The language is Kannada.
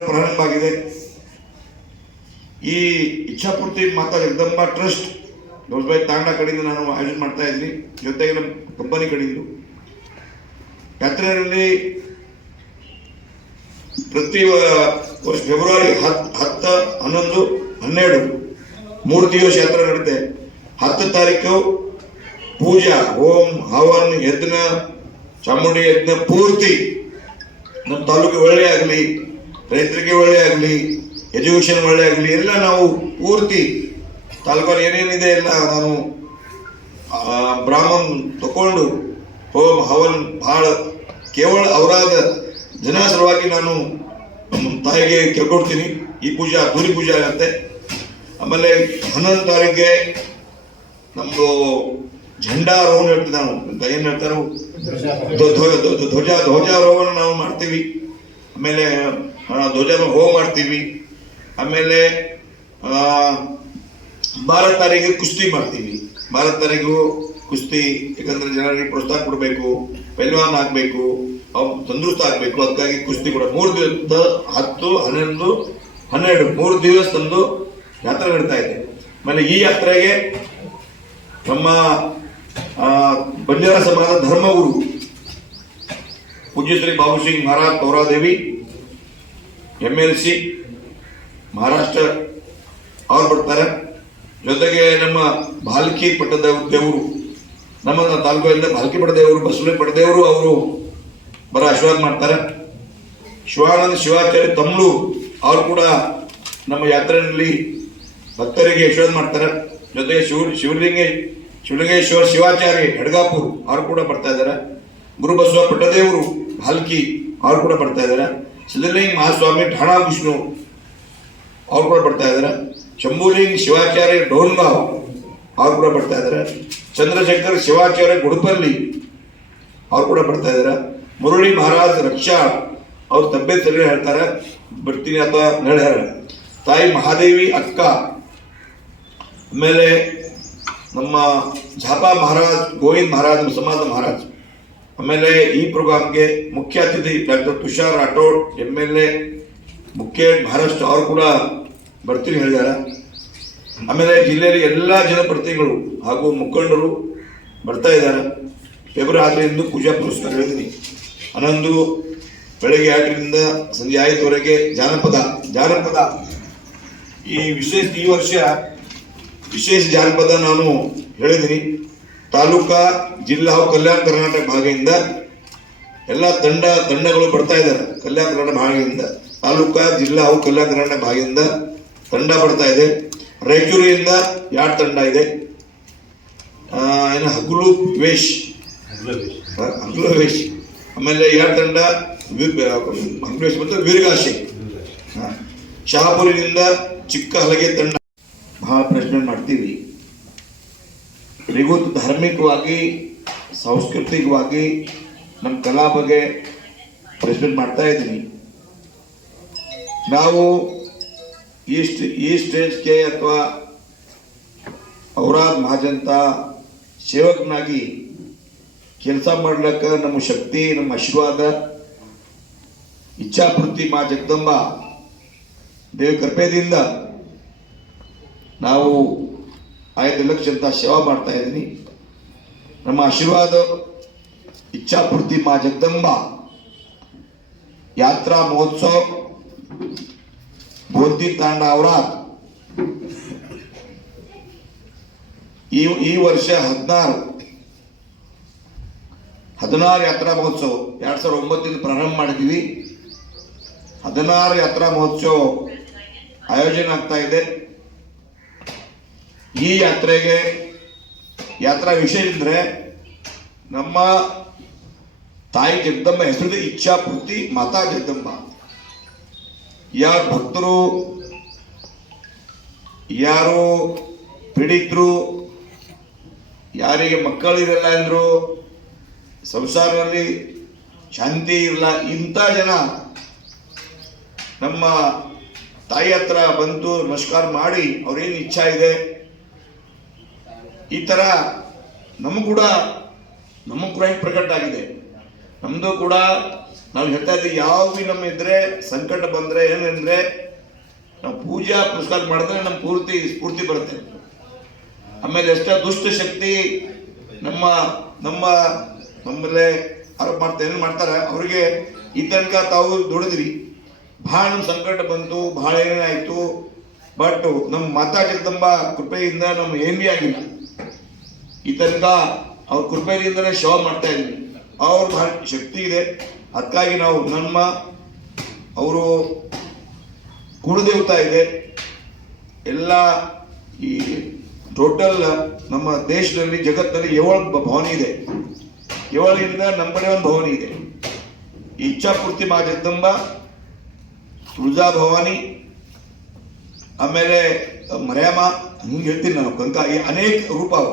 ಪ್ರಾರಂಭ ಆಗಿದೆ. ಈ ಇಚ್ಛಾಪೂರ್ತಿ ಮಾತಾ ಜಗದಂಬಾ ಟ್ರಸ್ಟ್ ದೊಡ್ಡಬಾಯಿ ತಾಂಡ ಕಡೆಯಿಂದ ನಾನು ಆಯೋಜನೆ ಮಾಡ್ತಾ ಇದ್ದೀನಿ, ಜೊತೆಗೆ ನಮ್ಮ ಕಂಪನಿ ಕಡೆಯಿಂದ ಯಾತ್ರೆಯಲ್ಲಿ ಪ್ರತಿ ವರ್ಷ ಫೆಬ್ರವರಿ 10, 11, 12 3 ದಿವಸ ಯಾತ್ರೆ ನಡೆಯುತ್ತೆ. 10 ತಾರೀಕು ಪೂಜಾ, ಹೋಮ್, ಹವನ್, ಯಜ್ಞ, ಚಾಮುಂಡಿ ಯಜ್ಞ ಪೂರ್ತಿ ನಮ್ಮ ತಾಲೂಕಿಗೆ ಒಳ್ಳೆ ಆಗಲಿ, ರೈತರಿಗೆ ಒಳ್ಳೆ ಆಗಲಿ, ಎಜುಕೇಶನ್ ಒಳ್ಳೆ ಆಗಲಿ, ಎಲ್ಲ ನಾವು ಪೂರ್ತಿ ತಾಲೂಕಲ್ಲಿ ಏನೇನಿದೆ ಎಲ್ಲ ನಾನು ಬ್ರಾಹ್ಮಣ್ ತಗೊಂಡು ಹೋಮ್ ಹವನ್ ಭಾಳ ಕೇವಲ ಅವರಾದ ಜನ ಸಲುವಾಗಿ ನಾನು ನಮ್ಮ ತಾಯಿಗೆ ಕೇಳ್ಕೊಡ್ತೀನಿ. ಈ ಪೂಜಾ ಅದ್ದೂರಿ ಪೂಜೆ ಆಗುತ್ತೆ. ಆಮೇಲೆ 11 ತಾರೀಕಿಗೆ ನಮ್ಮದು ಝಂಡಾರೋಹಣ ಹೇಳ್ತೀವಿ ನಾವು, ಏನು ಹೇಳ್ತಾರೋ ಧ್ವಜಾರೋಹಣ ನಾವು ಮಾಡ್ತೀವಿ. ಆಮೇಲೆ ಧ್ವಜಾರೋಹಣ ಹೋಮ ಮಾಡ್ತೀವಿ. ಆಮೇಲೆ 12 ತಾರೀಕಿಗೆ ಕುಸ್ತಿ ಮಾಡ್ತೀವಿ. 12 ತಾರೀಕು ಕುಸ್ತಿ, ಯಾಕಂದ್ರೆ ಜನರಿಗೆ ಪ್ರೋತ್ಸಾಹ ಕೊಡಬೇಕು, ಪೈಲ್ವಾನ್ ಆಗಬೇಕು, ಅವ್ರು ತಂದೃಷ್ಟ ಆಗಬೇಕು, ಅದಕ್ಕಾಗಿ ಕುಸ್ತಿ ಕೂಡ 3 ದಿವಸದ 10, 11, 12 3 ದಿವಸ ತಂದು ಯಾತ್ರೆ ನಡೀತಾ ಇದೆ. ಆಮೇಲೆ ಈ ಯಾತ್ರೆಗೆ ನಮ್ಮ ಬಂಜಾರ ಸಮಾಜದ ಧರ್ಮಗುರು ಪೂಜ್ಯ ಶ್ರೀ ಬಾಬು ಸಿಂಗ್ ಮಹಾರಾಜ್ ಕೌರಾದೇವಿ MLC ಮಹಾರಾಷ್ಟ್ರ ಅವ್ರು ಬರ್ತಾರೆ. ಜೊತೆಗೆ ನಮ್ಮ ಭಾಲ್ಕಿ ಪಟ್ಟದ ದೇವರು, ನಮ್ಮ ತಾಲೂಕಿನಿಂದ ಭಾಲ್ಕಿ ಪಟ್ಟದೇವರು, ಬಸವಳಿ ಪಟ್ಟದೇವರು ಅವರು ಬರ ಆಶೀರ್ವಾದ ಮಾಡ್ತಾರೆ. ಶಿವಾನಂದ ಶಿವಾಚಾರ್ಯ ತಮ್ಲೂರು ಅವರು ಕೂಡ ನಮ್ಮ ಯಾತ್ರೆಯಲ್ಲಿ ಭಕ್ತರಿಗೆ ಆಶೀರ್ವಾದ ಮಾಡ್ತಾರೆ. ಜೊತೆಗೆ ಶಿವಲಿಂಗೇಶ್ವರ ಶಿವಾಚಾರ್ಯ ಹೆಡ್ಗಾಪುರ್ ಅವರು ಕೂಡ ಬರ್ತಾ ಇದ್ದಾರೆ. ಗುರುಬಸವ ಪಟ್ಟದೇವರು ಭಾಲ್ಕಿ ಅವರು ಕೂಡ ಬರ್ತಾ ಇದ್ದಾರೆ. ಸಿದ್ಧಲಿಂಗ ಮಹಾಸ್ವಾಮಿ ಠಾಣಾ ವಿಷ್ಣು ಅವ್ರು ಕೂಡ ಬರ್ತಾ ಇದ್ದಾರೆ. ಶಂಭುಲಿಂಗ ಶಿವಾಚಾರ್ಯ ಡೋನ್ಗಾಂವ್ ಅವ್ರು ಕೂಡ ಬರ್ತಾ ಇದ್ದಾರೆ. ಚಂದ್ರಶೇಖರ್ ಶಿವಾಚಾರ್ಯ ಗುಡುಪಲ್ಲಿ ಅವ್ರು ಕೂಡ ಬರ್ತಾ ಇದ್ದಾರೆ. ಮುರಳಿ ಮಹಾರಾಜ್ ರಕ್ಷಾ ಅವ್ರ ತಬ್ಬೆ ಸರಿ ಹೇಳ್ತಾರೆ, ಬರ್ತೀನಿ ಅಥವಾ ಹೇಳ್ಯಾರ. ತಾಯಿ ಮಹಾದೇವಿ ಅಕ್ಕ, ಆಮೇಲೆ ನಮ್ಮ ಝಾಪಾ ಮಹಾರಾಜ್, ಗೋವಿಂದ್ ಮಹಾರಾಜ್, ಸಮಾಜ ಮಹಾರಾಜ್. ಆಮೇಲೆ ಈ ಪ್ರೋಗ್ರಾಮ್ಗೆ ಮುಖ್ಯ ಅತಿಥಿ ಡಾಕ್ಟರ್ ತುಷಾರ್ ರಾಠೋಡ್ MLA ಮುಖ್ಯ ಮಹಾರಾಷ್ಟ್ರ ಅವರು ಕೂಡ ಬರ್ತೀನಿ ಹೇಳಿದ್ದಾರೆ. ಆಮೇಲೆ ಜಿಲ್ಲೆಯಲ್ಲಿ ಎಲ್ಲ ಜನಪ್ರತಿನಿಧಿಗಳು ಹಾಗೂ ಮುಖಂಡರು ಬರ್ತಾ ಇದ್ದಾರೆ. ಫೆಬ್ರವರಿ 10 ಪೂಜಾ ಪುರಸ್ಕಾರ ಹೇಳಿದ್ದೀನಿ. 11 ಬೆಳಗ್ಗೆ 8ರಿಂದ ಸಂಜೆ 5ವರೆಗೆ ಜಾನಪದ ಈ ವರ್ಷ ವಿಶೇಷ ಜಾನಪದ ನಾನು ಹೇಳಿದ್ದೀನಿ. ತಾಲೂಕಾ, ಜಿಲ್ಲಾ ಹಾಗೂ ಕಲ್ಯಾಣ ಕರ್ನಾಟಕ ಭಾಗದಿಂದ ಎಲ್ಲ ತಂಡಗಳು ಬರ್ತಾ ಇದ್ದಾರೆ. ಕಲ್ಯಾಣ ಕರ್ನಾಟಕ ಭಾಗದಿಂದ, ತಾಲೂಕಾ, ಜಿಲ್ಲಾ ಹಾಗೂ ಕಲ್ಯಾಣ ಕರ್ನಾಟಕ ಭಾಗದಿಂದ ತಂಡ ಬರ್ತಾ ಇದೆ. ರಾಯಚೂರಿನಿಂದ 2 ತಂಡ ಇದೆ. ಏನು ಹಗಲು ವೇಶ್, ಆಮೇಲೆ 2 ತಂಡ ಹಗಲೇಶ್ ಮತ್ತು ವೀರಗಾಶೆ. ಶಹಾಪುರಿನಿಂದ ಚಿಕ್ಕ ಹಲಗೆ ತಂಡ. ಬಹಳ ಪ್ರಶ್ನೆ ಮಾಡ್ತೀವಿ. ಇವತ್ತು ಧಾರ್ಮಿಕವಾಗಿ, ಸಾಂಸ್ಕೃತಿಕವಾಗಿ ನಮ್ಮ ಕಲಾ ಬಗ್ಗೆ ಪ್ರಶ್ನೆ ಮಾಡ್ತಾ ಇದ್ದೀನಿ. ನಾವು ಈ ಸ್ಟೇಜ್ಗೆ ಅಥವಾ ಔರಾದ್ ಮಹಾಜನತ ಸೇವಕನಾಗಿ ಕೆಲಸ ಮಾಡ್ಲಿಕ್ಕೆ ನಮ್ಮ ಶಕ್ತಿ, ನಮ್ಮ ಆಶೀರ್ವಾದ ಇಚ್ಛಾಪೂರ್ತಿ ಮಾ ಜಗದಂಬಾ ದೇವಿ ಕೃಪೆಯಿಂದ ನಾವು 5 ಲಕ್ಷ ಅಂತ ಸೇವಾ ಮಾಡ್ತಾ ಇದ್ದೀನಿ. ನಮ್ಮ ಆಶೀರ್ವಾದ ಇಚ್ಛಾಪೂರ್ತಿ ಮಾ ಜಗದಂಬಾ ಯಾತ್ರಾ ಮಹೋತ್ಸವ ಗೋಂದಿ ತಾಂಡ ಔರಾದ್ ಈ ವರ್ಷ 16 ಯಾತ್ರಾ ಮಹೋತ್ಸವ 2009 ಪ್ರಾರಂಭ ಮಾಡಿದ್ದೀವಿ. 16 ಯಾತ್ರಾ ಮಹೋತ್ಸವ ಆಯೋಜನೆ ಆಗ್ತಾ ಇದೆ. ಈ ಯಾತ್ರಾ ವಿಷಯ ಅಂದರೆ ನಮ್ಮ ತಾಯಿ ಜಗದಂಬ ಹೆಸರು ಇಚ್ಛಾಪೂರ್ತಿ ಮಾತಾ ಜಗದಂಬ. ಯಾರು ಭಕ್ತರು, ಯಾರು ಪೀಡಿತರು, ಯಾರಿಗೆ ಮಕ್ಕಳಿರಲ್ಲ ಅಂದರು, ಸಂಸಾರದಲ್ಲಿ ಶಾಂತಿ ಇರಲ್ಲ, ಇಂಥ ಜನ ನಮ್ಮ ತಾಯಿ ಹತ್ರ ಬಂದು ನಮಸ್ಕಾರ ಮಾಡಿ ಅವ್ರೇನು ಇಚ್ಛಾ ಇದೆ, ಈ ಥರ ನಮಗೂ ಕೂಡ ಪ್ರಕಟ ಆಗಿದೆ. ನಮ್ಮದು ಕೂಡ ನಾವು ಹೇಳ್ತಾ ಇದ್ದೀವಿ, ಯಾವ ಭೀ ನಮ್ಮ ಇದ್ರೆ ಸಂಕಟ ಬಂದರೆ ಏನಂದರೆ ನಾವು ಪೂಜಾ ಪುರಸ್ಕಾರ ಮಾಡಿದ್ರೆ ನಮ್ಮ ಸ್ಫೂರ್ತಿ ಬರುತ್ತೆ. ಆಮೇಲೆ ಎಷ್ಟೋ ದುಷ್ಟ ಶಕ್ತಿ ನಮ್ಮ ನಮ್ಮ ನಮ್ಮಲ್ಲೇ ಆರೋಪ ಏನೇನು ಮಾಡ್ತಾರೆ, ಅವರಿಗೆ ಈ ತನಕ ತಾವು ದುಡಿದ್ರಿ, ಭಾಳ ನಮ್ಮ ಸಂಕಟ ಬಂತು, ಭಾಳ ಏನೇನಾಯಿತು, ಬಟ್ ನಮ್ಮ ಮಾತಾ ಜಗದಂಬ ಕೃಪೆಯಿಂದ ನಮ್ಗೆ ಏನು ಭೀ ಆಗಿಲ್ಲ. ಈ ತನಕ ಅವ್ರ ಕೃಪೆಯಿಂದಲೇ ಶೋ ಮಾಡ್ತಾ ಇದ್ವಿ. ಅವ್ರ ಭಾಳ ಶಕ್ತಿ ಇದೆ. ಅದಕ್ಕಾಗಿ ನಾವು ನಮ್ಮ ಅವರು ಕುಲದೇವತಾ ಇದೆ. ಎಲ್ಲ ಈ ಟೋಟಲ್ ನಮ್ಮ ದೇಶದಲ್ಲಿ ಜಗತ್ತಿನಲ್ಲಿ 7 ಭವಾನಿ ಇದೆ. 7ರಿಂದ ನಮ್ಮ ಕಡೆ ಒಂದು ಭವಾನಿ ಇದೆ. ಇಚ್ಛಾಪೂರ್ತಿ ಮಾ ಜಗದಂಬ, ತುಳಜಾ ಭವಾನಿ, ಆಮೇಲೆ ಮರ್ಯಾಮ, ಹಿಂಗೆ ಹೇಳ್ತೀನಿ ನಾನು, ಅನೇಕ ರೂಪ ಅವ.